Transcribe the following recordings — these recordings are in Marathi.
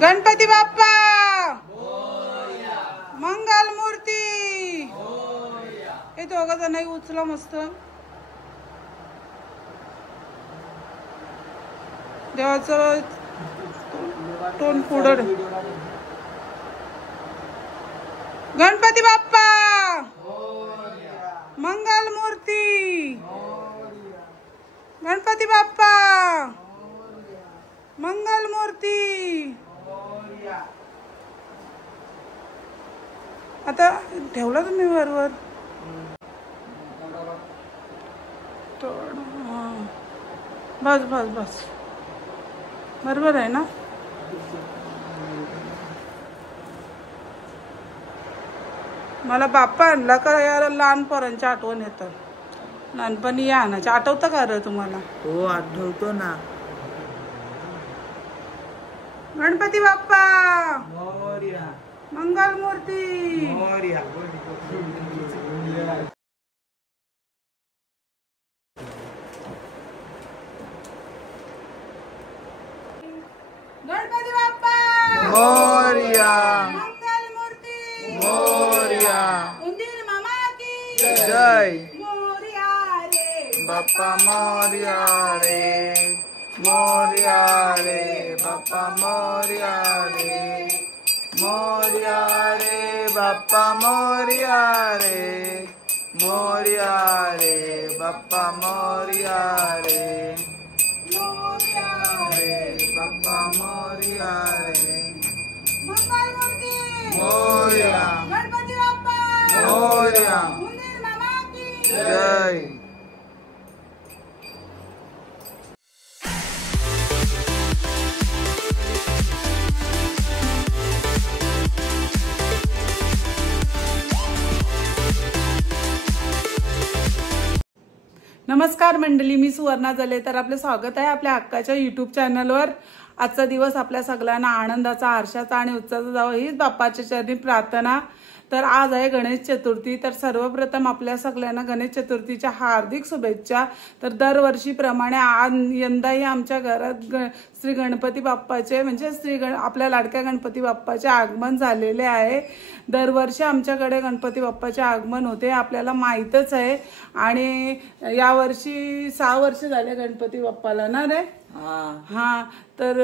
गणपती बाप्पा मंगल मूर्ती। हे दोघं जण उचला मस्त देवाचं तोंड पुढं। गणपती बाप्पा मंगल मूर्ती। गणपती बाप्पा मंगल मूर्ती। आता ठेवला तुम्ही बरोबर बस बस बस बरोबर आहे ना। मला बाप्पा आणला का यार लहान पोरांची आठवण येतं। लहानपणी या आणायचं आठवतं का रे तुम्हाला? हो आठवतो ना। गणपती बाप्पा मोरया मंगल मूर्ती। मोरया। गणपती बाप्पा मोरया मंगल मूर्ती। मोरया उंदीर मामा की जय। मोरया रे बाप्पा मोरया रे मोरया रे बाप्पा मोरया रे मोरया रे बाप्पा मोरया रे मोरया रे बाप्पा मोरया रे मोरया रे बाप्पा मोरया रे मंगल मूर्ती। मोरया गणपती बाप्पा मोरया उंदीर मामा की जय। नमस्कार मंडळी, मी सुवर्णा जले। तर आपले स्वागत आहे आपल्या हक्काच्या युट्यूब चॅनलवर। आजचा दिवस आपल्या सगळ्यांना आनंदाचा, हर्षाचा आणि उत्साहाचा जावो हीच बाप्पाच्या चरणी प्रार्थना। तर आज आहे गणेश चतुर्थी। तर सर्वप्रथम आपल्या सगळ्यांना गणेश चतुर्थीच्या हार्दिक शुभेच्छा। तर दरवर्षीप्रमाणे यंदाही आमच्या घरात श्री गणपती बाप्पाचे म्हणजे आपल्या लाडक्या गणपती बाप्पाचे आगमन झालेले आहे। दरवर्षी आमच्याकडे गणपती बाप्पाचे आगमन होते, आपल्याला माहीतच आहे। आणि यावर्षी 6 वर्ष झाले गणपती बाप्पाला ना रे। हा तर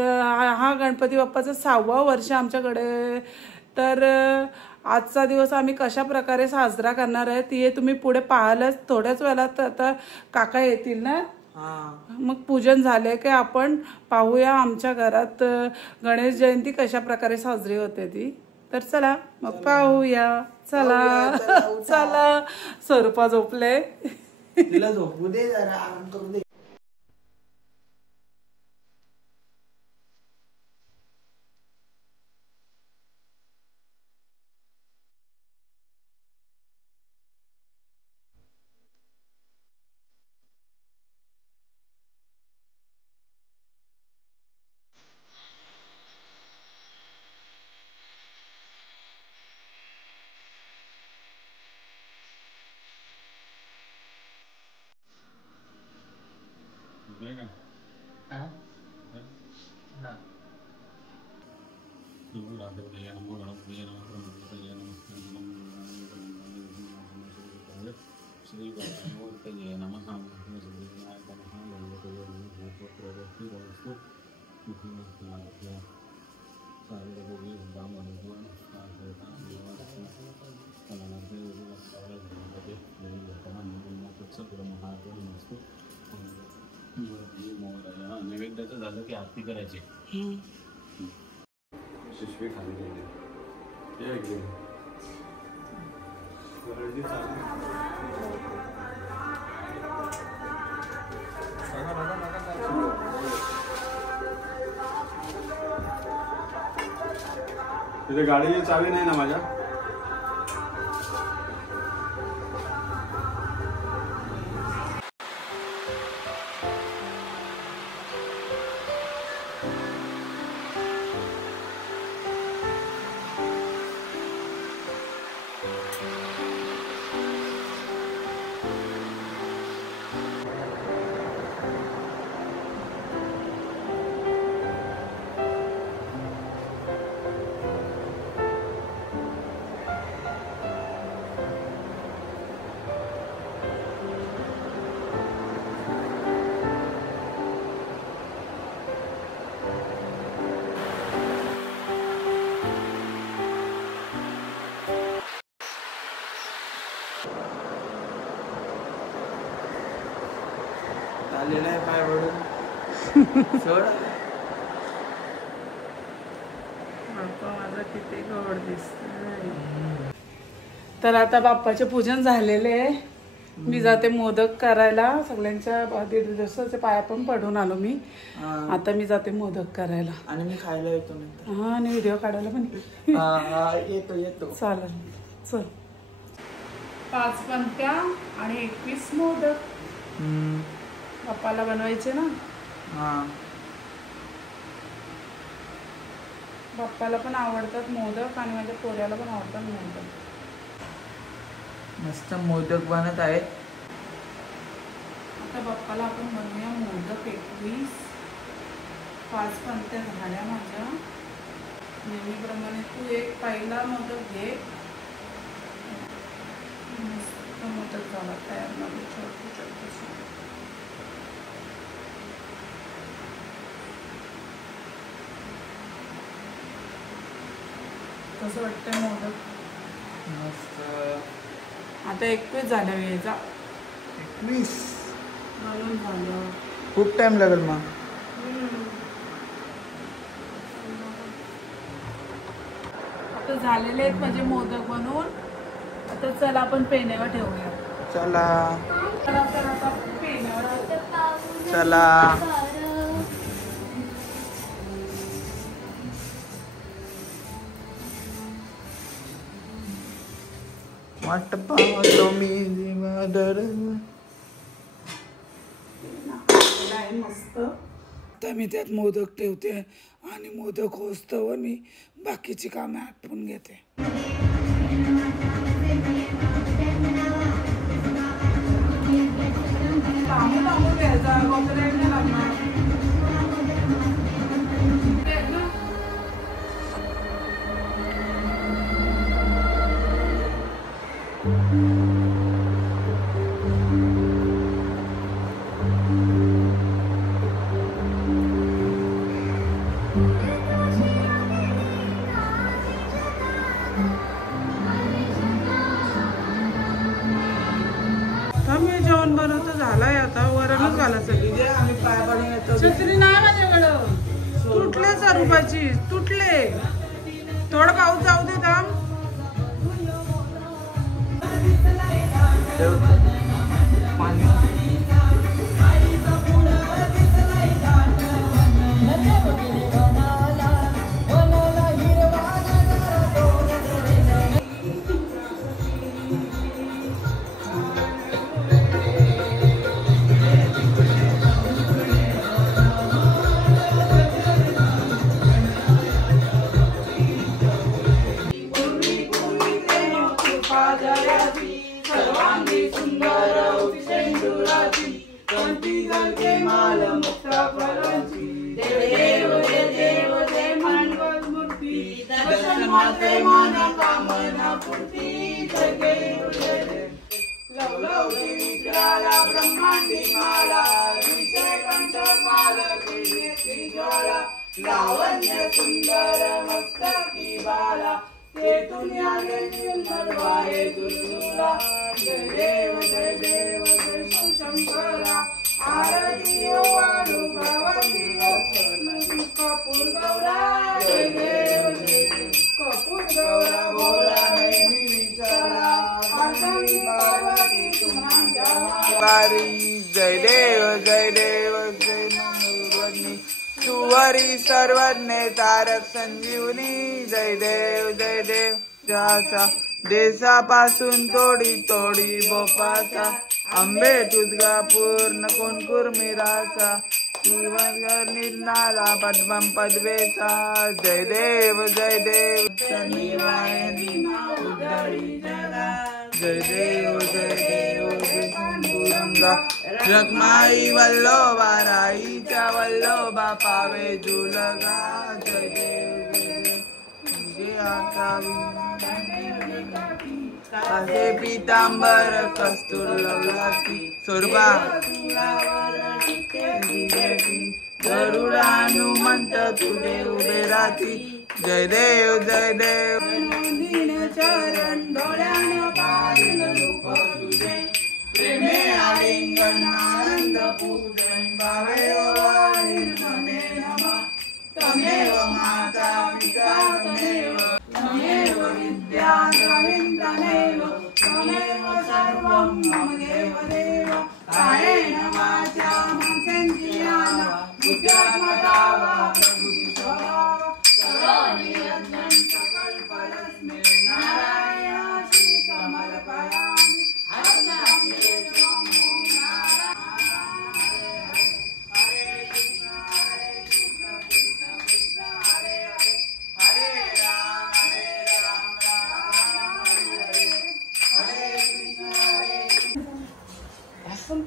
हा गणपती बाप्पाचं 6वं वर्ष आमच्याकडे। तर आजचा दिवस आम्ही कशा प्रकारे साजरा करणार आहे ते तुम्ही पुढे पाहालच। थोड्याच वेळात आता काका येतील ना, मग पूजन झाले की आपण पाहूया आमच्या घरात गणेश जयंती कशा प्रकारे साजरी होते ती। तर चला मग पाहूया। चला चला स्वरूपा झोपले, तिला झोपू दे जरा, आराम करू दे। नैवेद्याचं झालं की आरती करायची। शिशवी खाली गेली तिथे गाडीची चावी नाही ना माझ्या। पडलेला आहे पाय पडून सोड. बाप्पा माझा किती गोड दिसतोय. तर आता बाप्पाचे पूजन झालेले आहे. मी जाते मोदक करायला. सगळ्यांच्या दिवसाचे पाया पण पडून आलो मी. आता मी जाते मोदक करायला आणि मी खायला येतो नंतर. हा आणि व्हिडिओ काढायला पण येतो चालेल. चल 5 पंत्या आणि 21 मोदक बाप्पाला बनवायचे ना. बाप्पाला पण आवडतात मोदक आणि माझ्या पोऱ्याला पण आवडतात मोदक. मस्त मोदक बनत आहेत. आता बाप्पाला आपण बनवूया मोदक 21. 5 पंत्या झाल्या माझ्या. नेहमीप्रमाणे तू एक पहिला मोदक घे. मस्त मोदक झाला तयार मध्ये छोटे छोटे. कसं वाटतंय मोदक? मस्त. आता 21 झाल्या वेळेचा. 21 बनवून झालं. खूप टाइम लागेल मग. आता झालेले आहेत म्हणजे मोदक बनवून. आता चला आपण पेण्यावर ठेवूया. चला आता पेण्यावर चला. वाट पाहतो मी दिवादर. मस्त. आता मी त्यात मोदक ठेवते आणि मोदक होस्तवर मी बाकीची कामे आटपून घेते. जेवण बनवतो झालाय. आता वरणच घालायचं. आम्ही पाय पडून येतो. छत्री नाही माझ्याकडं. तुटले स्वरूपाची तुटले. थोडं पाऊस जाऊ दे थांब. लावण्य सुंदर मस्तकी बाला ते दुनिया निर्वाहे दुर्गुला. जय देव जय देव जय शिवशंकरा. आरती भगवती कपूर गौरा. जय देव जय देव कपूर गौरा भोला नेहमी विचारा. पार्वती तुम्हाला जय देव जय देव जय मंगलवनी. सुवरी सर्वज्ञ तारक संजीवनी. जय देव जय देव. जाचा देशापासून तोडी तोडी बोपाचा. आंबे तुझगा पूर्ण कोण कुर्मिराचा. निर्नाला पद्मम पदवेचा. जय देव जय देव. शनिवारी जय देव जय देव जय शंभुरंगा. रखमाई वल्लोबा राईच्या वल्लोबा पावे जुलगा. जय देव जय देव. कासे पीतांबर कस्तूर लवलाती. सोरबा गरुडा हनुमंत तुझे उभे राहती. जय देव जय देव. चरण डोळ्यानं पाहिलं रूप तुझे. मेळा रिंगण आनंद पूजन भावेवारी मने नमः तमेव माता पिता तमेव विद्या द्रविण तमेव तमेव सर्वं मम देव देव कायेन वाचा मनसेन्द्रियाण बुद्ध्यात्मता वा प्रकृति स्वभाव करोमि यज्ञं सकलफलस्मै नारायणासि समर्पयामि अर्घ्यं देवं नारायणाय हरे कृष्ण कृष्ण कृष्ण हरे हरे हरे राम राम राम हरे हरे कृष्ण हरे कृष्ण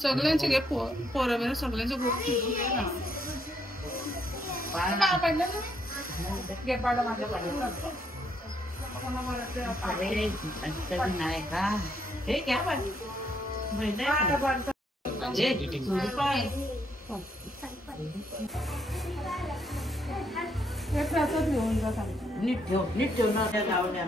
सगळ्यांचे घे पोरं सगळ्यांचे ग्रुप घे पाडा माझ्या घेऊन जा नीट ठेव ना त्या गावल्या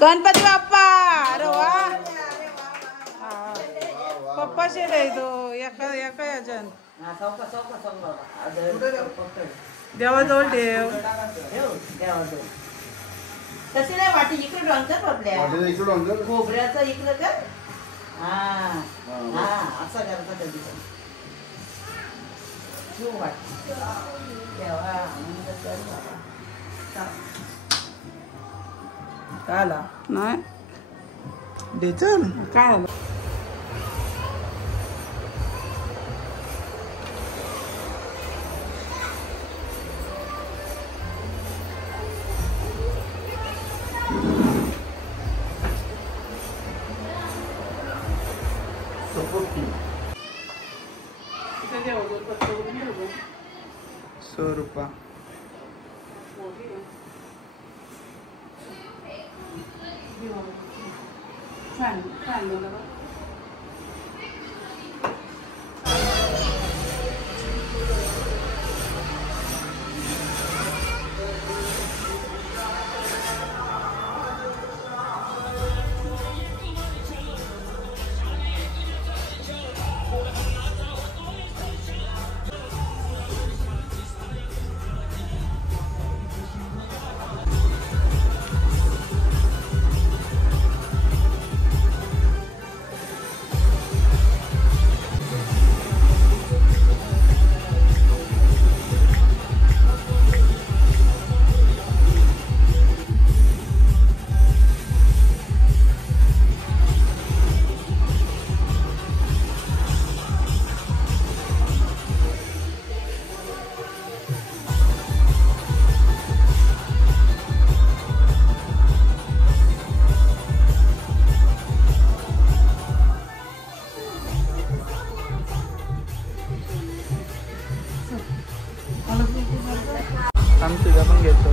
गणपती बाप्पा अरे वा पप्पा शेर आहे तो एका एका याच्यान देवाजवळ ठेव तसे नाही वाटी इकडे डॉंकर आपल्या खोबऱ्याचा इकडे कर हा असं करता कधी वाटत देवा आनंद कर बाबा काय आला नाही देचल काय आलं ₹100 तुझा पण घेतो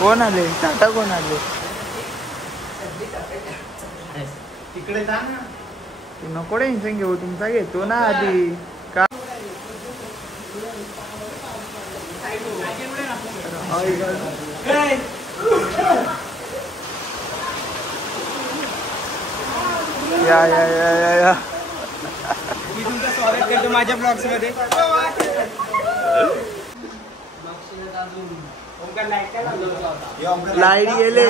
कोण आले टाटा कोण आले तिकडे जा ना नको टेन्शन घेऊ तुमचा घेतो ना आधी का या या या या या मी तुमचं स्वागत करतो माझ्या ब्लॉग्स मध्ये ओमकार लाईट काय लावलं? लाईट गेले.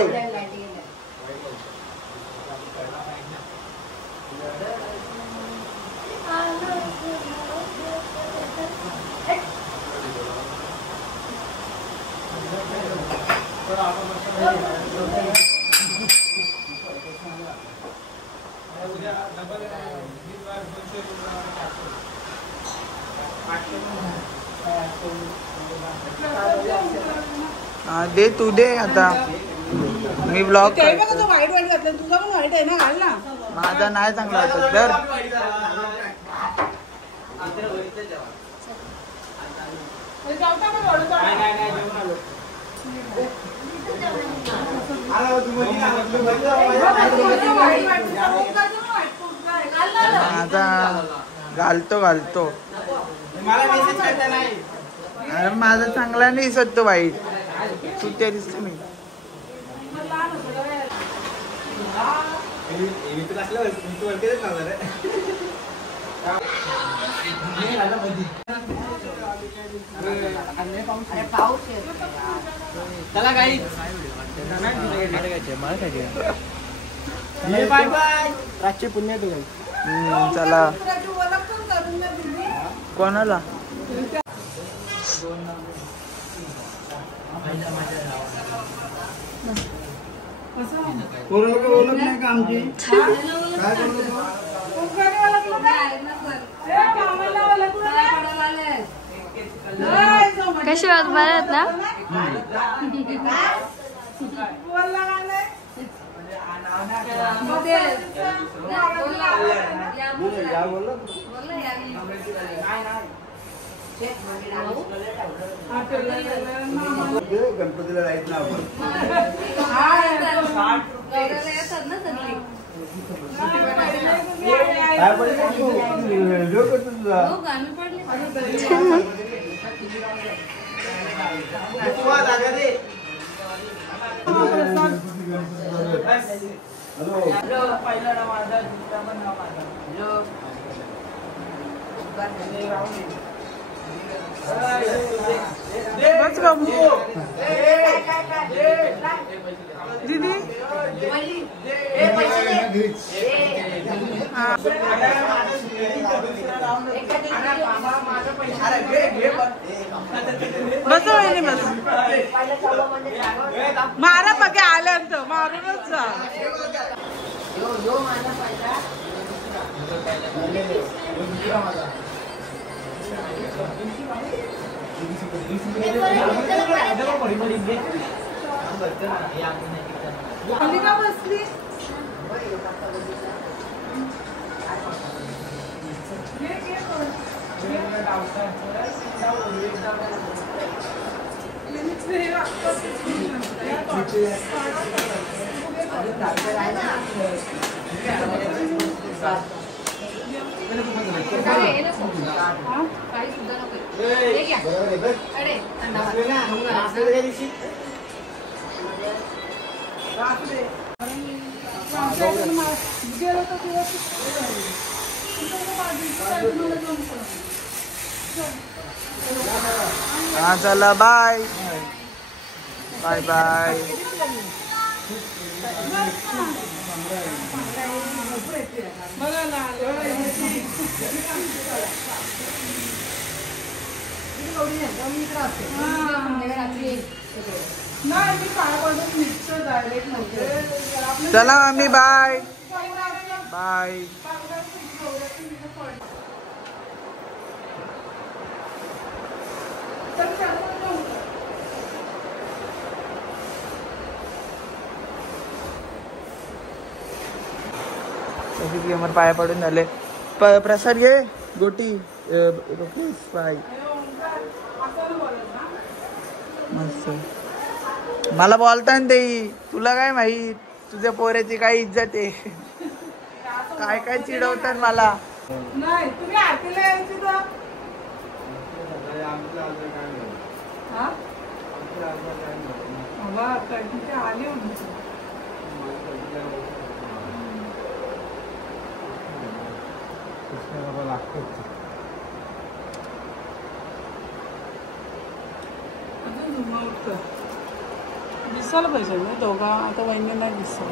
हा दे, तू दे आता. मी ब्लॉग वाईट वाईट घातलं, तुझा पण वाईट आहे ना, घाल ना. माझा नाही चांगला वाटत तर. माझा घालतो. मला मेसेज करता नाही. अरे माझा चांगला नाही दिसत तो वाईट. सुट्या दिसतो मी. चला गाई. Bye bye. रातची पुण्य तू. चला. कोणाला? ओळख नाही का आमची? कशी वाट बरं ना? गणपतीला राहत ना आपण. बस बाबू. दीदी बस वहिनी बस. मारा बघे आल्यानंतर मारूनच जा. बसली हाँ चला बाय बाय बाय. चला मम्मी बाय बाय. हमारे पाया पडून झाले. प्रसाद घे गोटी पाय मस्त. मला बोलता ना ते, तुला काय माहित, तुझ्या पोऱ्याची काय इज्जत आहे. काय काय चिडवतात मला. नाही तुम्ही आरतीला यायची तर आली दिसायला पाहिजे ना दोघा आता वहिनी नाही दिसत.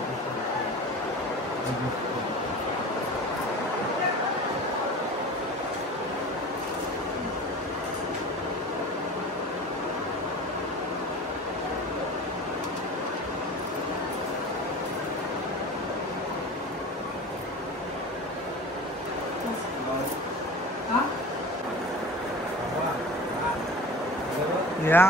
या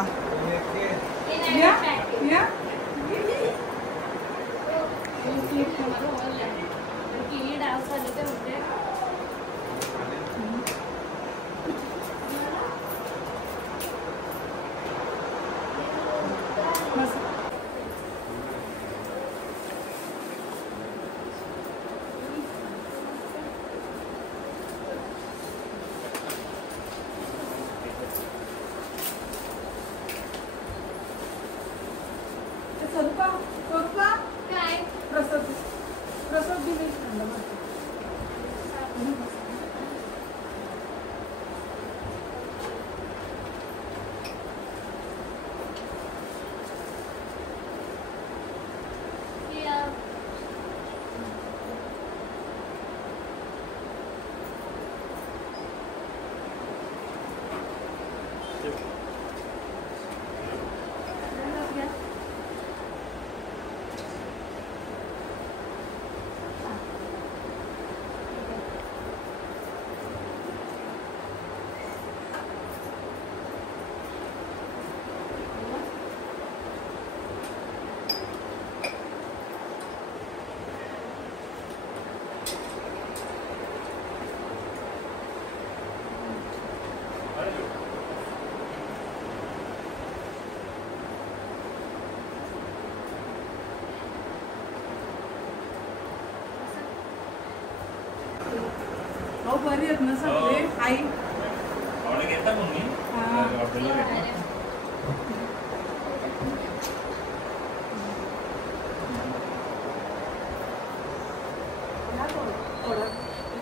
बरी आहेत ना सगळे आई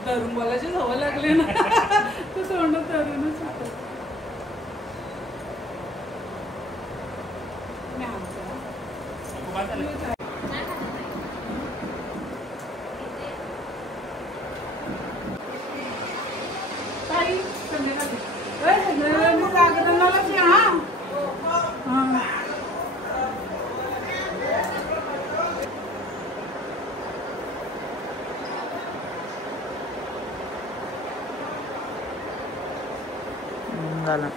धरून बोलायची सवय लागली ना तू तोंड धरूनच होत. झालं.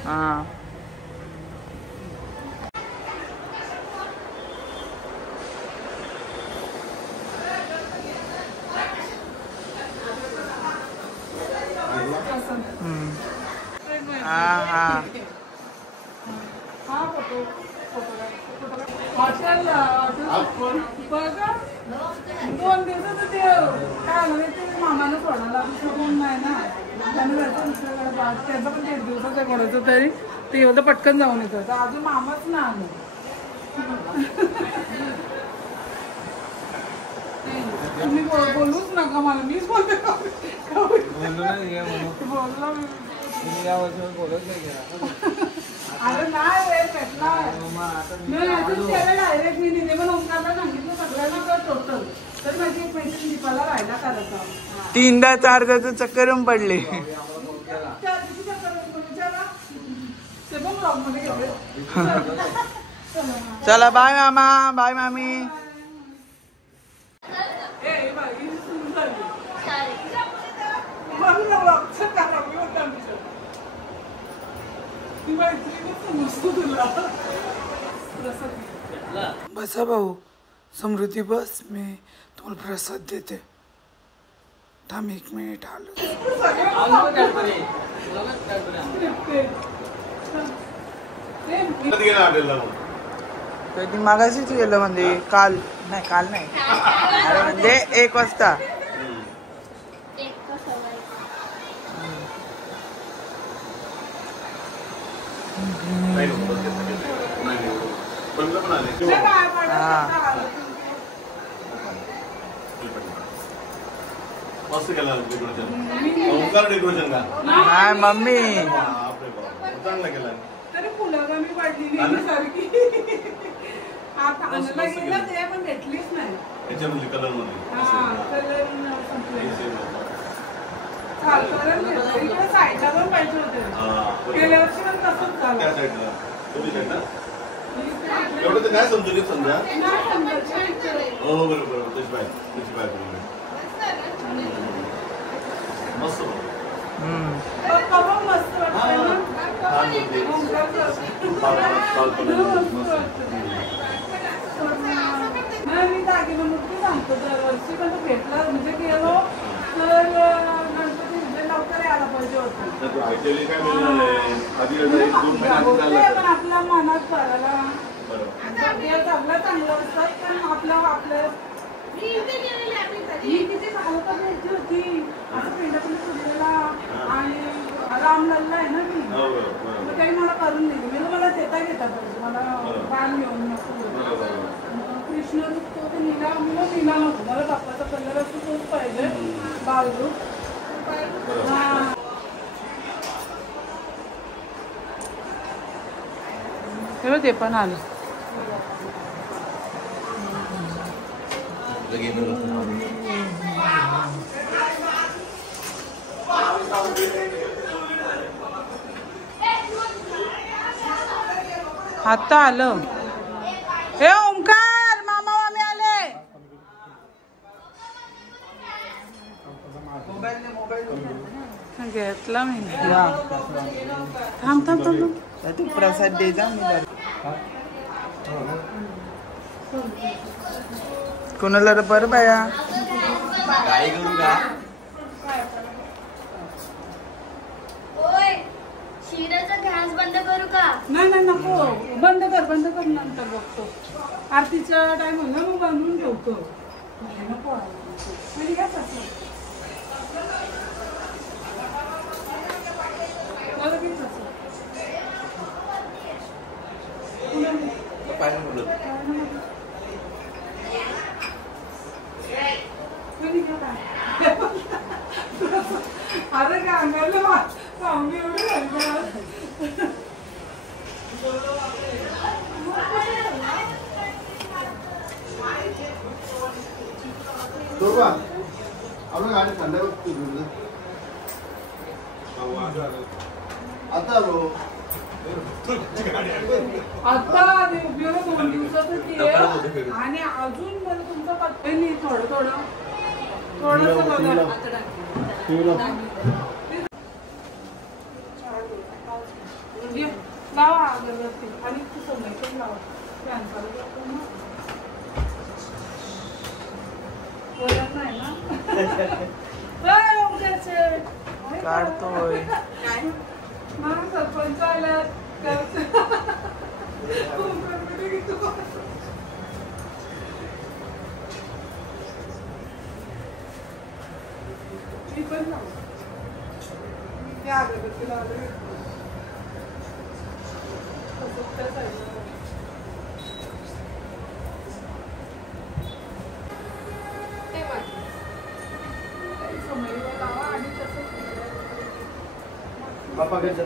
हा हॉटेल बघा 2 दिवसाचं ते काय म्हणा ते मामानं सोडायला दुसरं कोण नाही ना त्याने जायचं दुसऱ्याकडे त्याचं पण 1 दिवसाचं कोणाचं तरी ते एवढं पटकन जाऊन येतं तर अजून मामाच ना आलं. तुम्ही बोलूच नका मला मीच बोलते अरे नाही वेळ भेटला डायरेक्ट मी तिथे पण ओंकारला सांगितलं सगळ्यांना टोटल तर माझी एक मैत्रीण दीपाला राहायला करायचा 3दा 4दा चक्कर येऊन पडले. चला बाय मामा बाय मामी. बसा भाऊ समृद्धी बस मी तुम्हाला प्रसाद देते. थांब 1 मिनिट आलो. कधी मागाशीच गेलं म्हणजे काल नाही अरे म्हणजे 1 वाजता मस्त केलं डेकोरेशन. ओंकार डेकोरेशन का? नाही मम्मी चांगला केला. तरी फुलं कमी पडली नाही सारखी. आता आणायला गेलं ते पण भेटलीच नाही. याच्यामध्ये कलर मध्ये कलर संपले. साईडला पण पाहिजे होते. गेल्या वर्षी पण तसंच झालं. त्या साईडला दोन्ही साईडला एवढं तर नाही समजून समजा. हो बरोबर त्याची बाय मस्त मस्त मी दागिना मूर्ती सांगतो दरवर्षी पण तो भेटला म्हणजे गेलो तर गणपती म्हणजे लवकर यायला पाहिजे होतं. पण आपल्या मनात करायला आपला चांगलं असतात पण आपलं ही किती घालता घ्यायची होती असं पेंडापल्ली सुरलेला आणि रामलल्ला आहे ना मी तर काही मला करून दिली. मी मला देता घेता पाहिजे मला बाण घेऊन नको. कृष्ण रूप तो नीला मला नीला नको मला बाप्पाचा कलर असतो तोच पाहिजे बालरूप. हा ते पण आलं. आता आलं. हे ओंकार मामा मामी आले. घेतला मी. थांब थांब थांब तू प्रसाद द्यायचा मी कोणाला तर बरं बाया काय करू का शिराचा गॅस बंद करू का? नाही नको बंद कर नंतर बघतो. आरतीचा टाइम होईल ना मग बांधून ठेवतो. नको म्हणजे काय अरे काय अंगाला पाहुणे एवढं गाडी थंड आता आता उपयोग 2 दिवसातच आणि अजून मला तुमचा पत्ता नाही. थोडं लावा अगरबत्ती आणि समय पण लावा. फॅन चालू करतो ना बोलत नाही ना काढतोय. मला सरपंच आल्यात मी पण लावू त्या अगरबत्ती लावलं. बाप्पा घरचं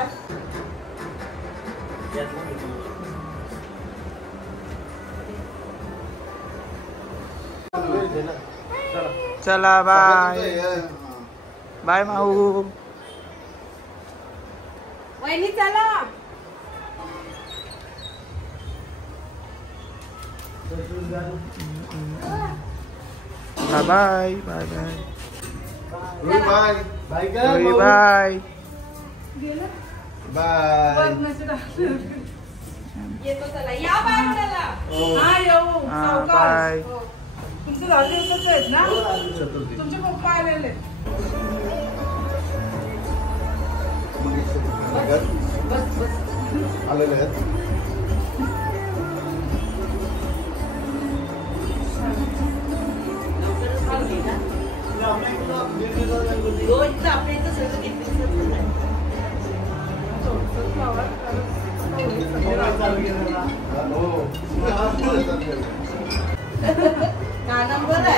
बाय. चला बाय बाय माऊ. वहिनी चला. Bye bye bye bye bye bye bye गेलं बाय. वरणाचे डाळ. येतो चला या बाय म्हणाला. हा येऊ हा, सावकाश. बाय. हो. तुमचे दादू एकच आहेत ना. तुमचे पप्पा आलेले. बस बस. आलेले आहेत.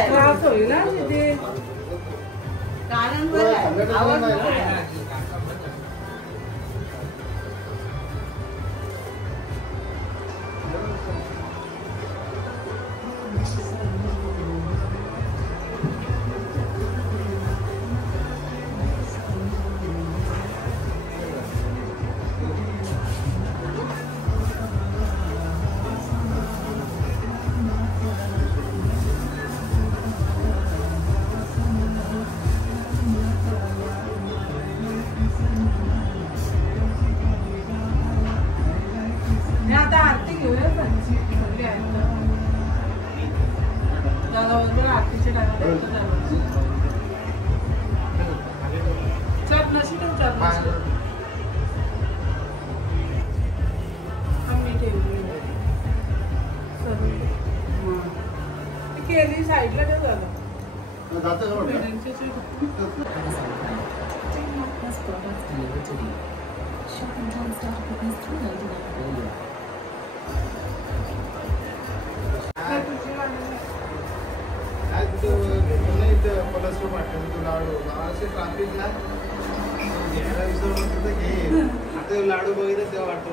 त्रास होईल ना तिथे. मी आता आरती घेऊया त्यांची सगळी आहेत ना. दादा वगैरे आरतीच्या टायमाला चरणाशी ठेव चरणाशी. आम्ही ठेवली केली साईडला काय झालं. Shopping time started with these $3.99 earlier. लाडू बघितलं तेव्हा वाटतो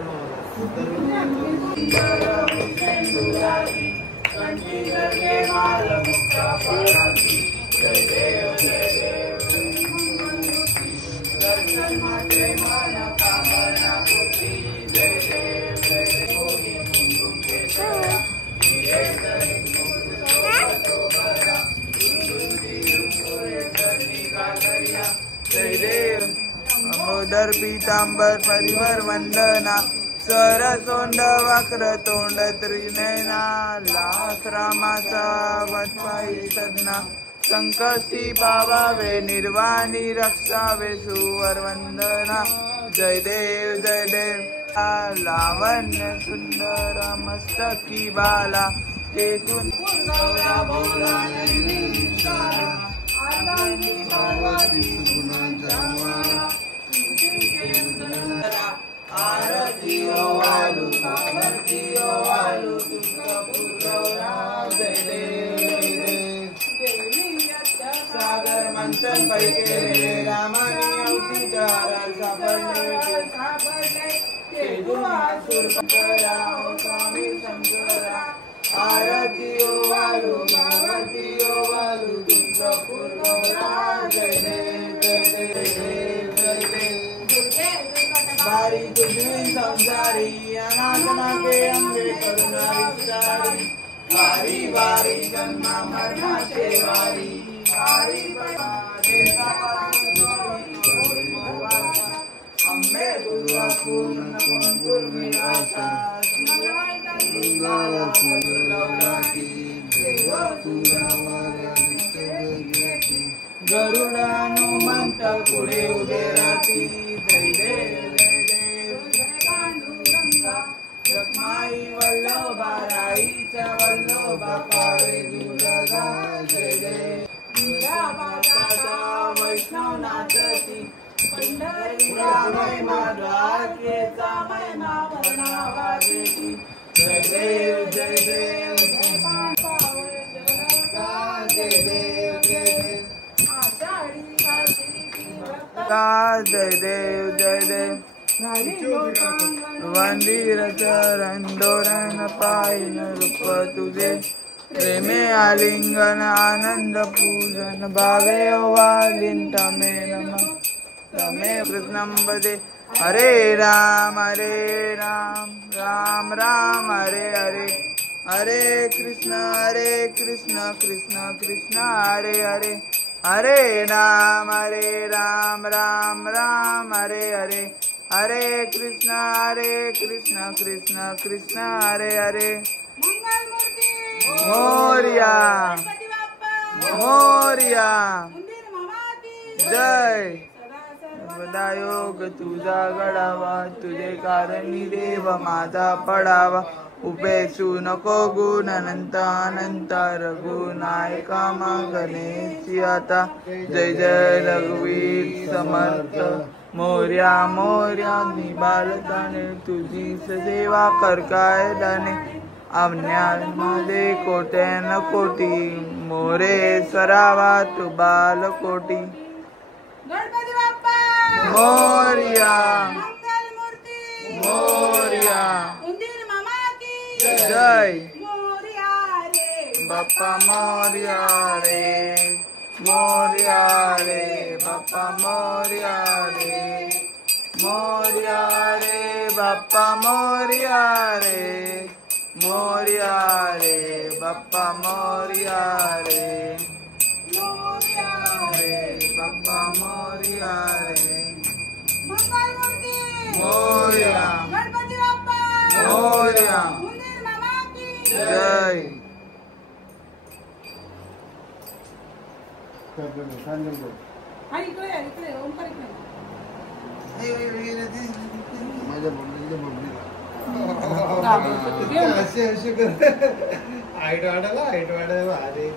जय देव अमोदर पीतांबर परिवर वंदना सरसोंड वक्र तोंड त्रिनयना लाख रामाचा वत्साई सदना संकष्टी पावावे निर्वाणी रक्षावे सुवर वंदना जय देव लावण्य सुंदर मस्तकी बाला तेतून बोला आरती ओवाळू आरती ओवाळू सागर मंथन पैके रामानी स्वामी शंकरा आरती ओवाळू आरती ओवाळू तुळजापूर गौरा जय देव बारी तुझी संसारी अनाथनाथे अंबे करुणा विस्तारी वारी वारी जन्म मरणाचे वारी वारी अंबे तुझा पूर्ण पूर्वी आशा गरुडानुमंत पुढे उभे राहती जय देव जगमाई वल्लभा राईच्या वल्लभा पावे दुर्गा जय देव वैष्णव नाचती पंढरीचा महिमा द्वारकेचा महिमा वर्णावा देती जय देव जय देव जय देव जय देव वंदिर चरण दोरण पायन रूप तुझे प्रेमे आलिंगन आनंद पूजन भावे वालिन तमे नमः तमे कृष्णं वदे हरे राम राम राम हरे हरे हरे कृष्ण कृष्ण कृष्ण हरे हरे हरे राम राम राम हरे हरे हरे कृष्ण कृष्ण कृष्ण हरे हरे मोरया मोरया जय सदा योग तुझा घडावा तुझे कारणी देव माझा पडावा उपेक्षू नको गुण अनंत अनंत रघुनायका गणेश आता जय जय रघुवीर समर्थ मोर्या मोर्या निबालताने तुझी सेवा कर काय दाने अज्ञानमध्ये कोट्यान कोटी मोरे सरावा तू बालकोटी गणपती बाप्पा मोर्या मोर्या उंदीर मामा की जय मोरया रे बाप्पा मोर्या रे मोर्या रे बाप्पा मोर्या रे मोर्या रे बाप्पा मोर्या रे मोर्या रे बाप्पा मोर्या रे मोरया रे बाप्पा मोर्या रे मंगलमूर्ती मोर्या गणपती बाप्पा मोर्या उंदीर मामा की जय हा इकडे या, इकडे ओंकार इकडे माझ्या बबलीच्या बबलीला घेऊन असे असे कर हाईट वाढायला अरे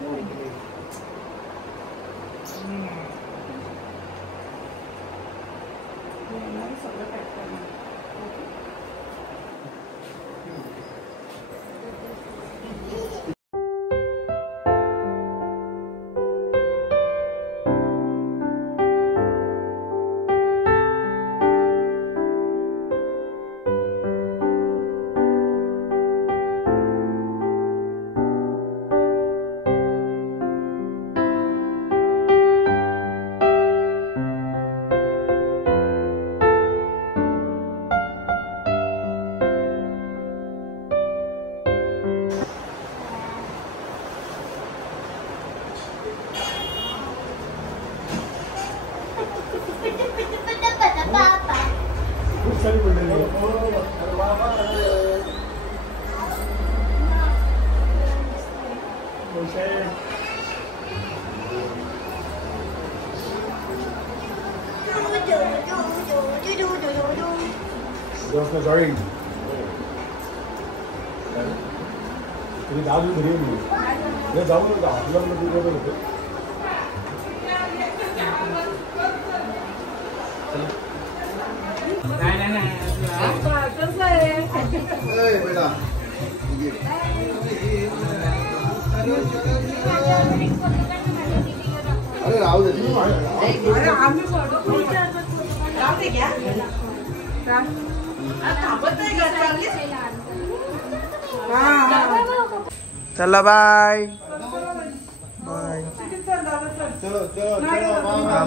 सॉरी तुम्ही जाऊ घरी जाऊ नका आपल्याला बेटा अरे राहू दे अरे आम्ही राहू दे घ्या चला बाय बाय चलो चलो चलो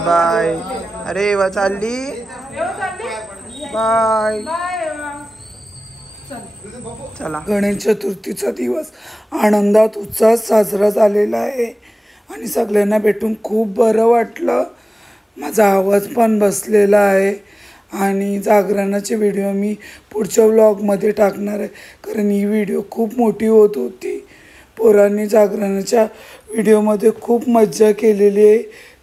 बाय अरे वा चालली बाय चला गणेश चतुर्थीचा दिवस आनंदात उत्साहात साजरा झालेला आहे आणि सगळ्यांना भेटून खूप बरं वाटलं. माझा आवाज पण बसलेला आहे आणि जागरणाचे व्हिडिओ मी पुढच्या व्लॉगमध्ये टाकणार आहे कारण ही व्हिडिओ खूप मोठी होत होती. पोरांनी जागरणाच्या व्हिडिओमध्ये खूप मज्जा केलेली आहे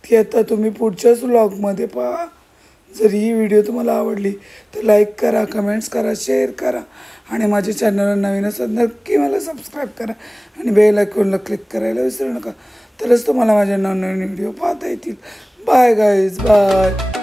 ती आता तुम्ही पुढच्याच व्लॉगमध्ये पहा. जर ही व्हिडिओ तुम्हाला आवडली तर लाईक करा, कमेंट्स करा, शेअर करा आणि माझ्या चॅनलला नवीन असेल नक्की मला सबस्क्राईब करा आणि बेल आयकॉनला क्लिक करायला विसरू नका. तरच तुम्हाला माझ्या नवनवीन व्हिडिओ पाहता येतील. Bye guys bye.